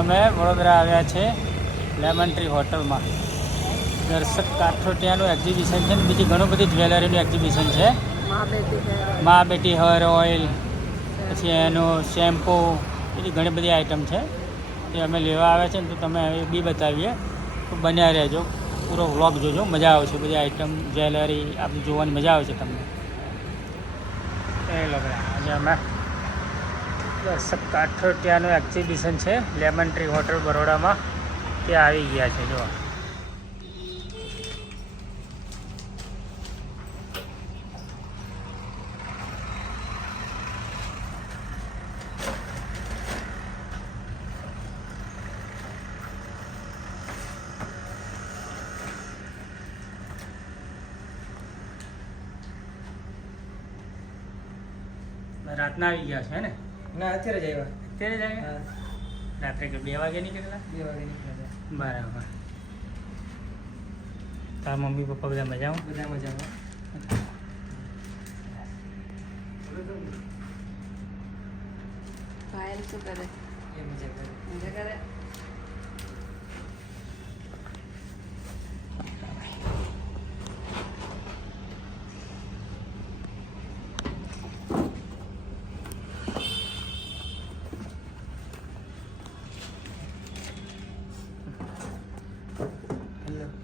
અમે વડોદરા આવ્યા છે લેમન ટ્રી હોટલમાં. દર્શક કાઠોટિયાનું એક્ઝિબિશન છે ને બીજી ઘણું બધી જ્વેલરીનું એક્ઝિબિશન છે. મા બેટી હેર ઓઇલ, પછી એનું શેમ્પૂ, એવી ઘણી બધી આઈટમ છે એ અમે લેવા આવ્યા છે ને. તો તમે હવે બી બતાવીએ તો બન્યા રહેજો, પૂરો વ્લોગ જોજો, મજા આવશે. બધી આઈટમ જ્વેલરી આપણે જોવાની મજા આવશે તમને. એ લોકો આજે અમે દર્શક કાઠોટિયાનું એક્ઝિબિશન છે લેમન ટ્રી હોટલ બરોડામાં, ત્યાં આવી ગયા છે. જો રાતના આવી ગયા છે ને? ના, અત્યારે જ આવ્યા. અત્યારે જ આવ્યા? રાત્રે કે 2 વાગે નીકળેલા? 2 વાગે નીકળ્યા. બરાબર. તારા મમ્મી પપ્પા બધા મજામાં? બધા મજામાં. પાયલ શું કરે? એ મજા કરે. મજા કરે.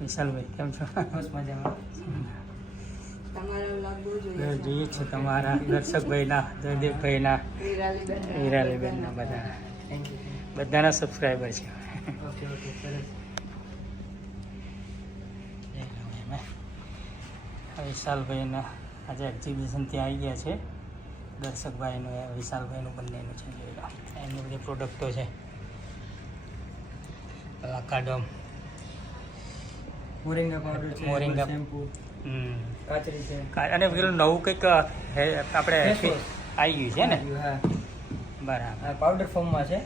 વિશાલભાઈ કેમ છો? બસ મજામાં. તમારા વ્લોગ બહુ જોઈએ જોઈએ છે તમારા દર્શકભાઈના, જયદેવભાઈના, હીરાલીબેનના, બધા થેન્ક યુ. બધાના સબસ્ક્રાઈબર છે. ઓકે ઓકે, સરસ. વિશાલભાઈના આજે એક્ઝિબિશન ત્યાં આવી ગયા છે. દર્શકભાઈનું, વિશાલભાઈનું બંનેનું છે. જોઈ લો એમની બધી પ્રોડક્ટો છે. લાકાડમ, મોરિંગા પાવડર છે, મોરિંગા. શેમ્પૂ, કાચરી છે. અને પેલું નવું કંઈક આપણે Face wash. આવી ગયું છે ને? હા, બરાબર. આ પાવડર ફોર્મમાં છે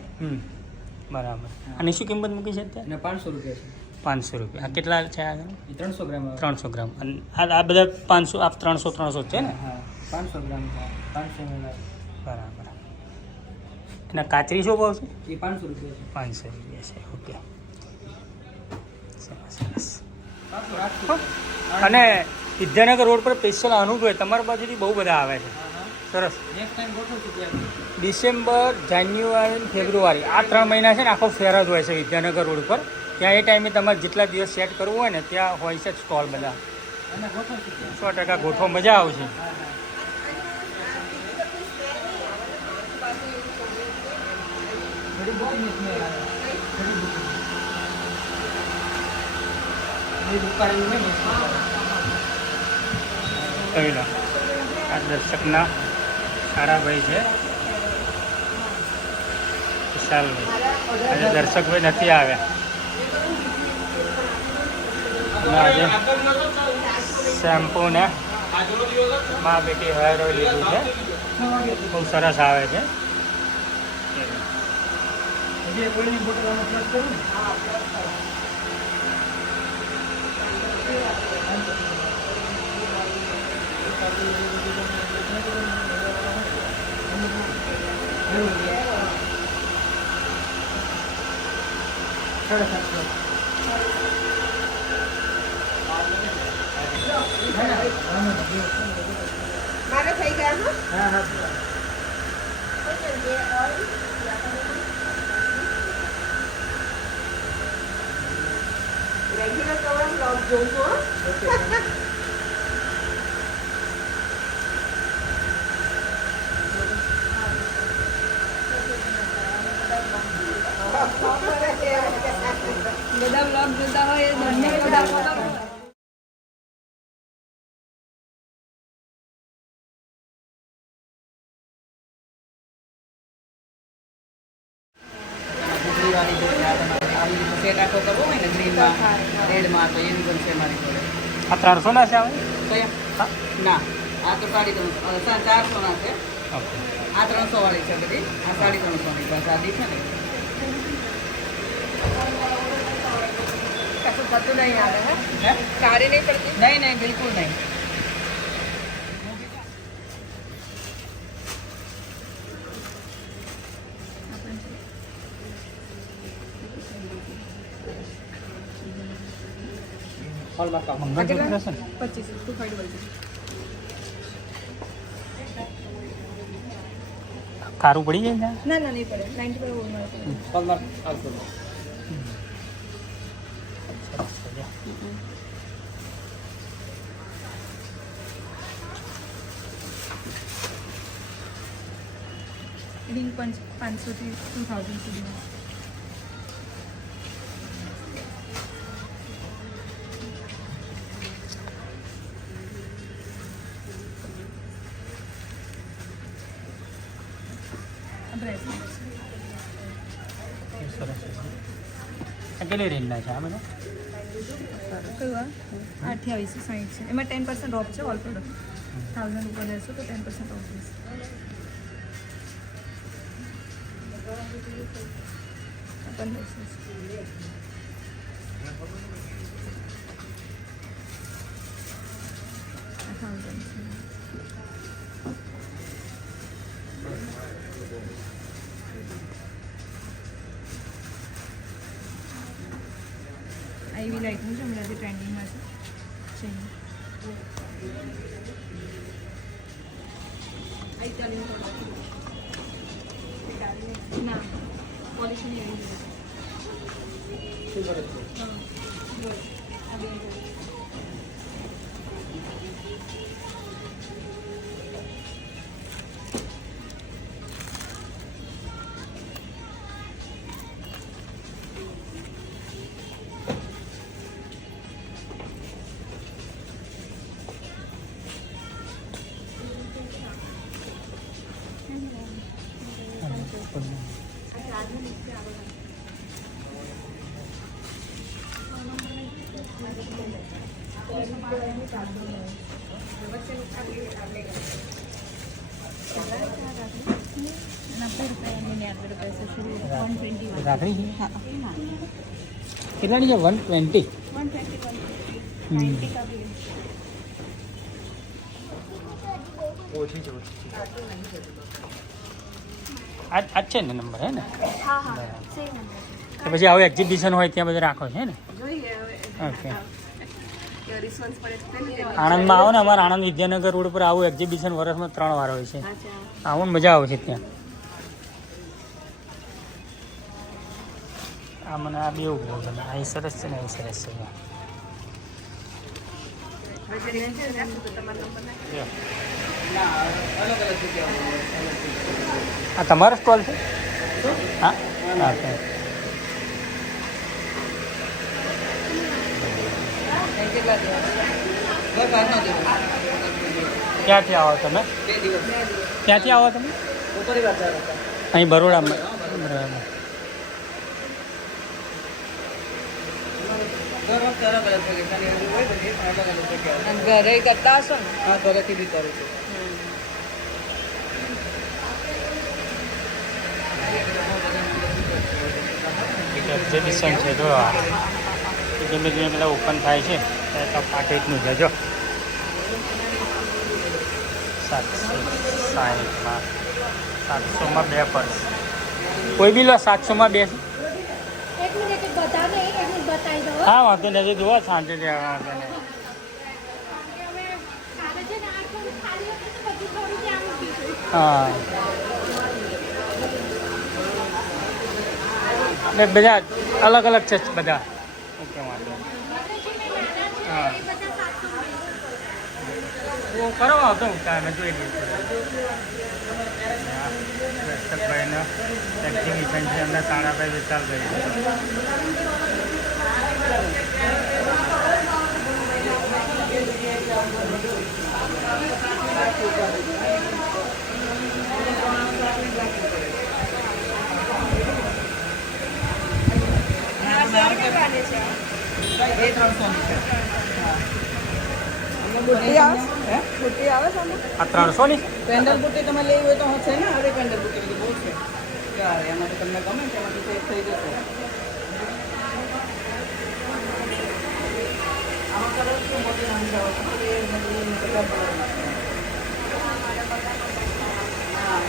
બરાબર. અને શું કિંમત મૂકી છે અત્યારે? અને 500 રૂપિયા છે. 500 રૂપિયા. આ કેટલા છે આગળ? એ 300 ગ્રામ આવે. 300 ગ્રામ. અને આ બધા 500, આ 300 છે ને? હા, 500 ગ્રામ છે. 500 ml આવે. બરાબર. એના કાચરી શું ભાવ છે? એ 500 રૂપિયા છે. 500 રૂપિયા છે. ઓકે, સરસ સરસ. પાછું રાખશું. અને વિદ્યાનગર રોડ પર સ્પેશિયલ આનું જોઈએ, તમારી બાજુથી બહુ બધા આવે છે. સરસ. નેક્સ્ટ ટાઈમ ગોઠવશું ત્યાં. ડિસેમ્બર, જાન્યુઆરી, ફેબ્રુઆરી આ 3 મહિના છે ને આખો ફેર જ હોય છે વિદ્યાનગર રોડ પર. ત્યાં એ ટાઈમે તમારે જેટલા દિવસ સેટ કરવું હોય ને ત્યાં હોય છે સ્ટોલ બધા. અને ગોઠવશું ત્યાં. 100% ગોઠવો, મજા આવશે. ઘડી બુકિંગ નહીં આવે. ઘડી બુકિંગ. એ દુકાન નહીં ને. કહી લો આ દર્શકના સારા ભાઈ છે વિશાલભાઈ. આજે દર્શકભાઈ નથી આવ્યા. અને આજે શેમ્પૂ ને મા બેટી હેર ઓઇલ લીધું છે, બહુ સરસ આવે છે. હજી કોઈની બોટલ આમાં ફ્લશ કરું ને? મારે થઈ ગયા હા હા. રેગ્યુલર તમારા બ્લોગ જોઉં છું. બધા બ્લોગ જોતા હોય એ બંને બધા સેટ આખો કરવો હોય ને ગ્રીનમાં, રેડમાં, તો એવી પણ છે મારી જોડે. આ 300 ના છે આવે? કયા? હા, ના, આ તો 350, 400 ના છે. ઓકે. આ 300 વાળી છે બધી. આ 350 ની બસ આદી છે ને. કશું થતું નહીં આવે હે? હે? સારી નહીં પડતી. નહીં નહીં, બિલકુલ નહીં. હોલમાર્ક આવો. મંગળસૂત્ર હશે ને 25 250. કારું પડી જાય ને ના ના નહીં પડે 90 પર ઓર મળે. હોલમાર્ક આવશે. સરસ છે જો. રિંગ 500 થી 2000 સુધીમાં. બ્રેસલેટ સરસ છે. આ કેટલી રેન્જના છે આ બધા? કયું આ 2860 છે. એમાં 10% ઓફ છે ઓલ પ્રોડક્ટ. 1000 ઉપર લેશો તો 10% ઓફ રહેશે. अपन આવી લાઇટનું છે હમણાં જે ટ્રેન્ડિંગમાં છે ના પોલિશ નહીં શું કરે છે? રાખડી છે કેટલાની છે 120? ઓછી છે ઓછી. આ જ છે ને નંબર હે ને? હા બરાબર. સેમ તો પછી આવું એક્ઝિબિશન હોય ત્યાં બધું રાખો છે ને? જોઈએ ઓકે. હવે રિસ્પોન્સ પડે છે આણંદમાં આવો ને, અમારા આણંદ વિદ્યાનગર રોડ પર આવું એક્ઝિબિશન વર્ષમાં 3 વાર હોય છે. આવો ને મજા આવે છે ત્યાં. આ મને આ બેવું બહુ ગમે. આ સરસ છે ને એ સરસ છે. જો. આ તમારો સ્ટોલ છે? હા હા ઓકે. ક્યાંથી આવો તમે? 2 દિવસ. ક્યાંથી આવો તમે? ઉપરી વાત હતા. અહીં બરોડામાં. બરાબર. દર વખતે અલગ અલગ જગ્યાએ શનિ હોય ને એ પણ અલગ અલગ જગ્યાએ. ઘરે કરતા હશો ને? હા ઘરેથી બી કરું છું. એક્ઝિબિશન છે જો આ. ધીમે ધીમે બધા ઓપન થાય છે ત્યારે તો આ રીતનું છે જો. 760માં 700માં 2 પર્સ. કોઈ બી લો 700માં 2. એક મિનિટ બતા નહીં એક મિનિટ બતાવી દો હા વાંધો નથી જુઓ શાંતિ વાંધો નહીં. હા ને બધા અલગ અલગ છે બધા. ઓકે વાંધો નહીં. હા તો કરો આવતો હું કાંઈ જોઈ લઈશું. દર્શકભાઈના એક્ઝિબિશન છે એમના તાણાભાઈ વિશાલભાઈ. એ 300 ની છે. બુટ્ટી આવે? હે? બુટ્ટી આવે છે? આ 300 ની? પેન્ડલ બુટ્ટી તમે લેવી હોય તો છે ને, હવે પેન્ડલ બુટ્ટી બધી બહુ છે. ત્યારે એમાંથી તમને ગમે તેમાંથી સેફ થઈ જશે. આમાં કલર શું મોટી નાની જાવ છો એ બધા કલર નાખે. હા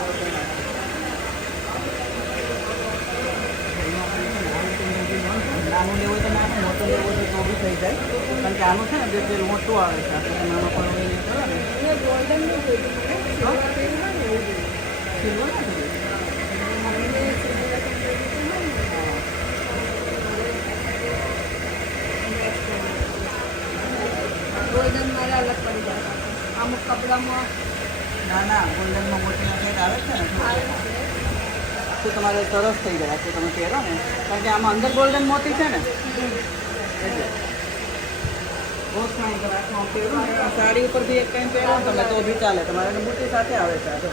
નાનું લેવું હોય તો નાનું, મોટું લેવું હોય તો બી થઈ થઈ જાય કારણ કે આનું છે ને જે તેલ મોટું આવે છે આપણે તમે આમાં પણ ઓઇલ કરો ને ગોલ્ડનનું જોઈતું હા? સિલ્વર ને એવું જોઈએ. સિલ્વર નથી જોઈએ. ગોલ્ડન મારે અલગ પડી જાય અમુક કપડામાં ના ગોલ્ડનમાં મોટી સેટ આવે છે ને આવે છે. તો તમારે સરસ થઈ જાય આખું તમે પહેરો ને કારણ કે આમાં અંદર ગોલ્ડન મોતી છે ને એટલે બહુ સારી તમે આખું આમ પહેરો ને આ સાડી ઉપર બી એક ટાઈમ પહેરો ને તમે તો બી ચાલે તમારે બુટી સાથે આવે છે આ જો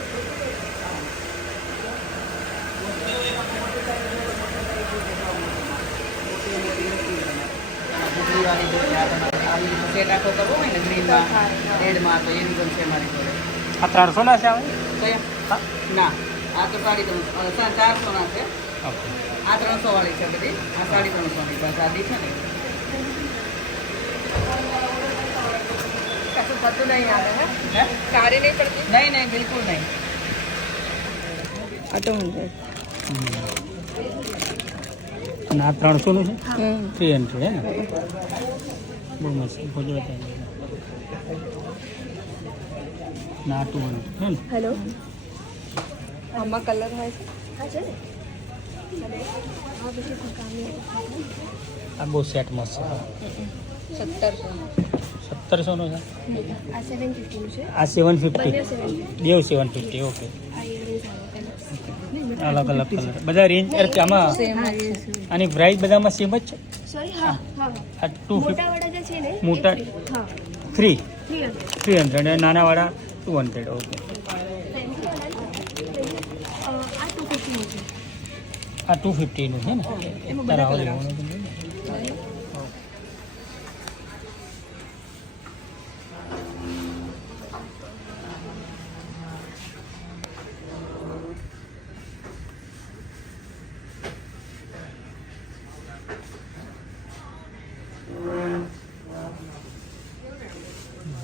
ગુજરીવાળી જો છે આ તમારે આવી રીતે સેટ આખો કરવો હોય ને ગ્રીનમાં રેડમાં તો એવી પણ છે મારી જોડે આ 300 ના છે આવે કયા ના આ તો 450 ના છે ઓકે આ 300 વાળી છે બધી આ 350 ની બસ આદી છે ને કશું થતું નહીં આવે હે હે કાળી નહીં પડતી. નહીં બિલકુલ નહીં આ તો હું છે અને આ 300 નું છે 300 હે ને બહુ મસ્ત ગુજરાતી ના 200 હે ને હેલો આમાં કલર હોય છે હા છે ને આ બહુ સેટ મસ્ત છે 1700 નો છે આ 750 છે આ 750 બંને 750 દેવ 750 ઓકે આ ઇયરિંગ્સ આવે અલગ અલગ કલર બધા રેન્જ આમાં આની પ્રાઇસ બધામાં સેમ જ છે સોરી હા હા આ 250 મોટા વાળા જે છે ને એ મોટા free. હા 3 300 300 અને નાનાવાળા 200 ઓકે આ 250 નું છે આ 250 નું છે ને એમાં તારા બધા આવો colour લેવાનું તમને.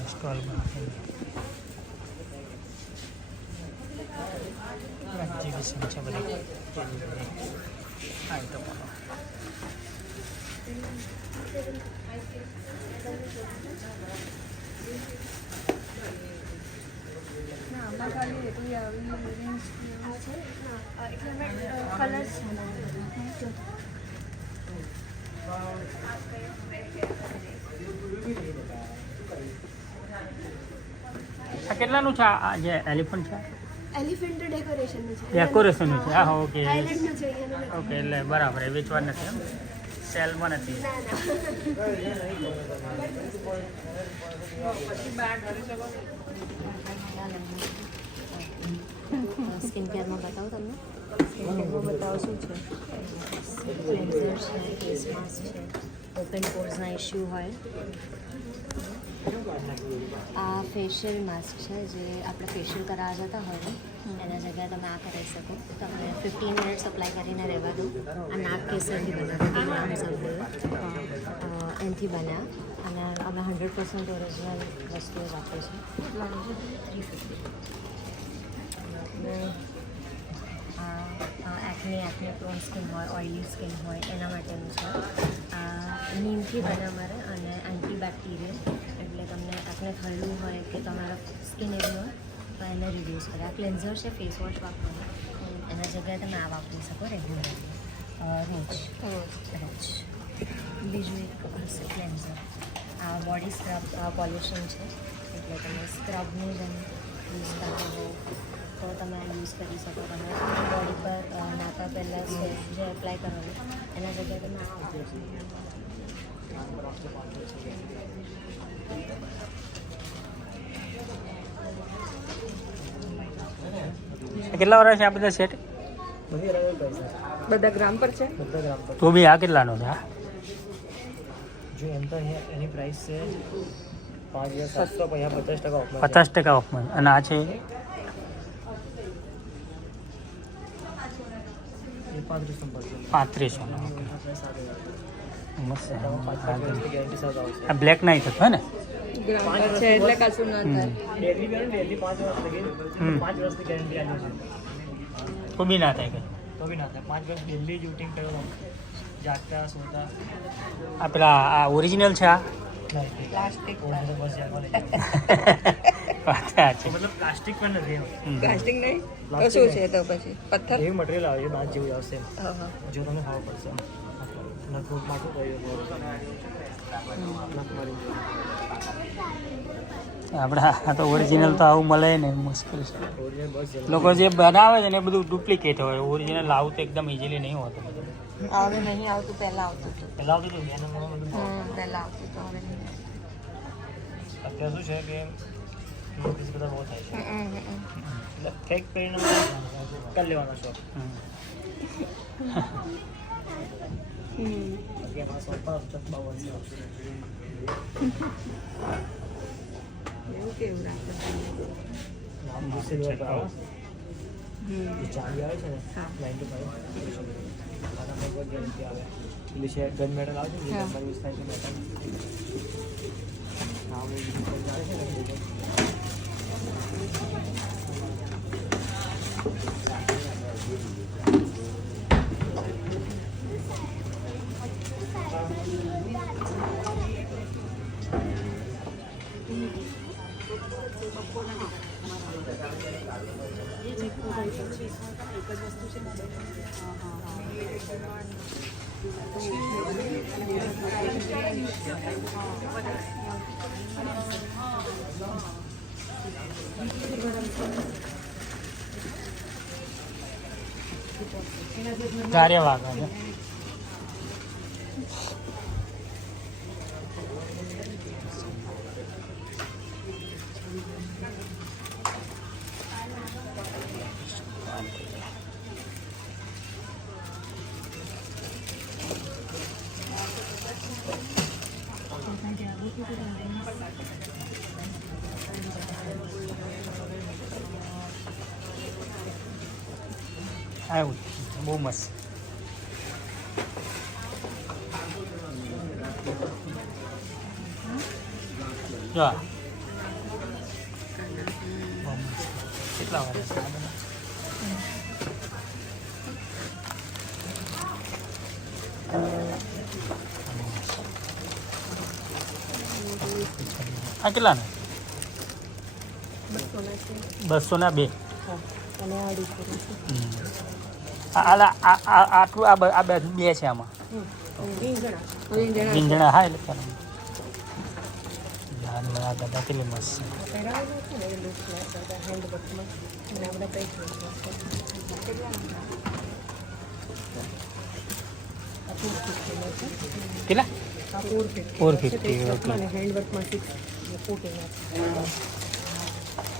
સ્ટોલ એક્ઝિબિશન છે બધી આઈટમો ના આમાં ખાલી એટલી આવી ઇયરિંગ્સ છે ના એટલે અમે કલર્સ છે આ કેટલાનું છે આ જે એલિફન્ટ છે એલિફન્ટ ડેકોરેશનનું છે ડેકોરેશનનું છે હા ઓકે આઇલેન્ડનું છે એનું ઓકે એટલે બરાબર એ વેચવા નથી એમ સેલમાં નથી ના સ્કિન કેરમાં બતાવું તમને સ્કિન કેરમાં બતાવો શું છે ક્લેન્ઝર છે ફેસ માસ્ક છે ઓપન પોર્સના ઇશ્યુ હોય આ ફેશિયલ માસ્ક છે જે આપણે ફેશિયલ કરાવવા જતા હોય ને એના જગ્યાએ તમે આ કરી શકો તમે 15 મિનિટ્સ અપ્લાય કરીને રહેવા દો આ નાક કેસરથી બનાવ્યું એનાથી બન્યા અને અમે 100% ઓરિજિનલ વસ્તુઓ વાપરીએ છીએ 350 એકને પ્રોન સ્કિન હોય ઓઇલી સ્કિન હોય એના માટેનું છે નીમથી બને અમારે અને એન્ટીબેક્ટેરિયલ એટલે તમને એકને થયેલું હોય કે તમારા સ્કિન એવી હોય તો એને રિડ્યુસ કરે આ ક્લેન્ઝર છે ફેસ વોશ વાપરવાનું એના જગ્યાએ તમે આ વાપરી શકો રેગ્યુલરલી રોજ બીજું એક હશે ક્લેન્ઝર આ બોડી સ્ક્રબ પોલ્યુશન છે એટલે તમે સ્ક્રબની જેમ યુઝ કરતા હો તો તમે આ યુઝ કરી શકો તમે બોડી પર નાતા પહેલાં જે એપ્લાય કરવાનું એના જગ્યાએ તમે આ વાપરી શકો કેટલા વાળા છે આ બધા સેટ બધા ગ્રામ પર છે તો બી આ કેટલાનો છે जो एंटर है एनी प्राइस से 5,700 पर यहाँ 50% ऑफ 50% ઓફમાં અને આ છે ये 3500 पर 3500 ઓકે મસ્ત છે. गारंटी साथ आओ આ બ્લેક નહીં થતો હે ને ગ્રામ પર છે એટલે કશું ના થાય डेली भी डेली 5 वर्ष लगे हम्म। 5 वर्ष की गारंटी आनी है તો બી ના થાય કંઈ तो भी ना था 5 वर्ष डेली शूटिंग करो જાગતા સોતા આ પેલા આ ઓરિજિનલ છે આ પ્લાસ્ટિક ઓરિજિનલ બસ જાગવા લઈ વાત સાચી. મતલબ પ્લાસ્ટિક પણ નથી એમ. પ્લાસ્ટિક નહીં તો શું છે તો પછી પથ્થર એવી મટીરિયલ આવે છે દાંત જેવું જ આવશે એમ. હા હા જો તમે ખાવું પડશે નખમાં શું કહ્યું નખ મારી આપણા આ તો ઓરિજિનલ તો આવું મળે ને મુશ્કેલ છે. ઓરિજિનલ બસ જેમ લોકો જે બનાવે છે ને એ બધું ડુપ્લિકેટ હોય. ઓરિજિનલ લાવું તો એકદમ ઇઝીલી નહીં હોતું. હવે નહીં આવતું પહેલા આવતું હતું પહેલાં આવતું હતું બે નંબરમાં બધું પહેલા આવતું હતું હવે નહીં અત્યારે શું છે કે નોટિસ બધા બહુ થાય છે એટલે કંઈક કરીને કરી લેવાનો શોખ બાકી અમારા શોખ પર ચશ્મા હોય એવું કેવું રાખે નામ સિલ્વર પર આવે જે ચાંદી આવે છે ને હા. 95 આના પર કોઈ ગેરંટી આવે એટલે છે ગન મેડલ આવે છે ને હા. ગનમાં યુઝ થાય છે મેટલ નામ એ ડિઝાઇન આવે છે ને કાર્ય વાગા છે. આવ્યું બહુ મસ્ત. જો આ. બહુ મસ્ત. કેટલા વર્ષ આ બધા? આ કેટલા ને 200 ના 2. આટલું આ બે છે આમાં વીંજણા. હા એટલે ચાલો આ દાદા કેટલી મસ્ત છે. કેટલા 450. ઓકે.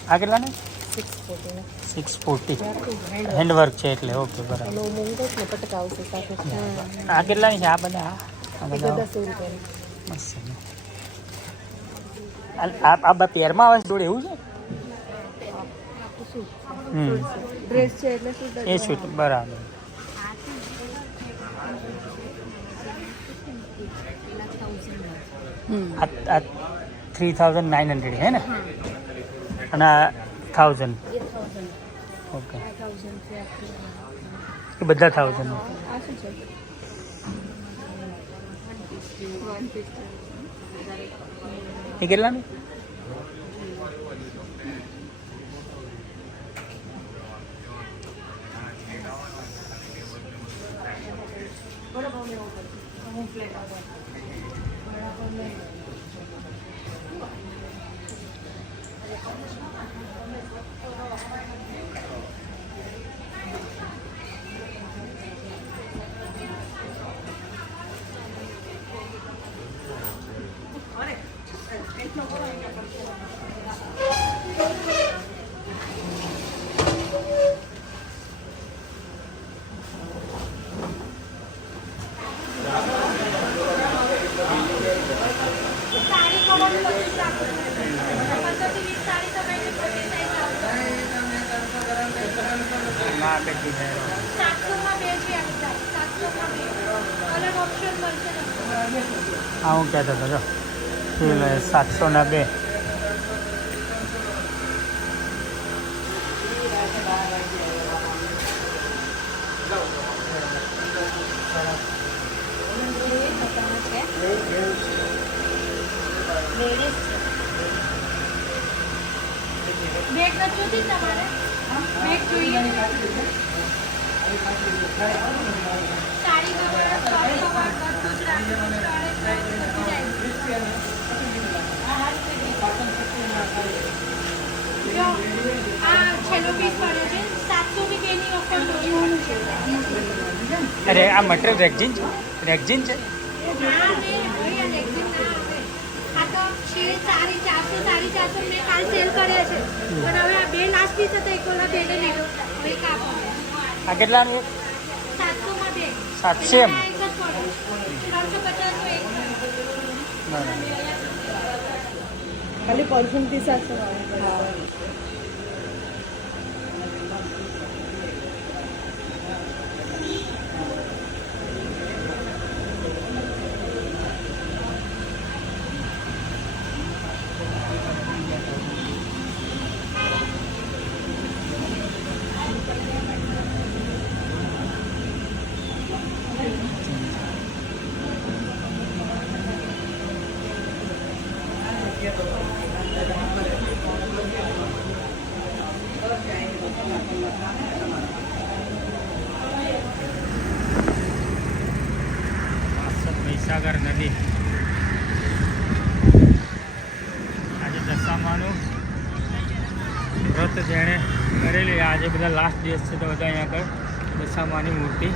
આ કેટલા ને 640. હેન્ડવર્ક છે એટલે ઓકે બરાબર. આ કેટલાની છે આ બધા? આ બધા મસ્ત છે. આ બધા પેરમાં આવે છે જોડે એવું છે? ડ્રેસ છે એટલે શું એ શું બરાબર. આ 3900 છે ને અને આ 1000. ઓકે એ બધા 1000. આ શું છે 150. એ કેટલાનું? ના બેટી છે. હા હું કહેતો હતો જો 700 ના 2. લેડીઝ છે. બેગ નથી જોતી તમારે બેગ જોઈએ સાડી કવર ટોપ કવર બધું જ રાખેલું જો આ છેલ્લો પીસ પડ્યો છે 700 ની બેની ઓફર જોવાનું છે અરે આ મટીરિયલ રેક્ઝિન છે રેક્ઝિન છે ના રે ભાઈ આ લેગિંગ ના આવે આ તો છે 450 450 મેં કાલ સેલ કર્યા છે પણ હવે આ બે લાસ્ટ પીસ હતા એક ઓલા બેને લીધો હવે કાપ આ કેટલાનું એક 700 માં બે 700 એમ? એક જ પડ્યું 350 નું એક ખાલી પરફ્યુમથી 700 આવે. મહીસાગર નદી આજે દશામાનું વ્રત જેણે કરેલી આજે બધા લાસ્ટ દિવસ છે તો બધા અહીંયા આગળ દશામાની મૂર્તિ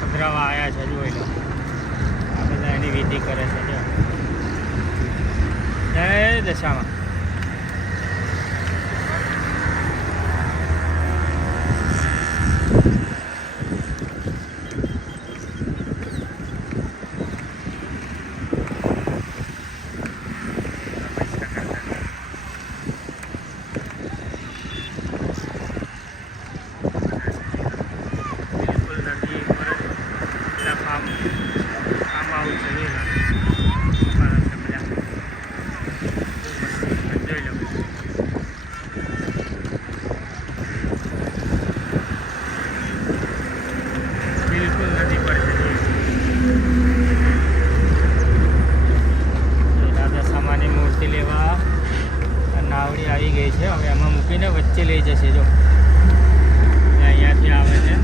પધરાવા આવ્યા છે જોઈ લો આ બધા એની વિધિ કરે છે જો જય દશામાં નાવડી આવી ગઈ છે હવે એમાં મૂકીને વચ્ચે લઈ જશે જો અહીંયાથી આવે છે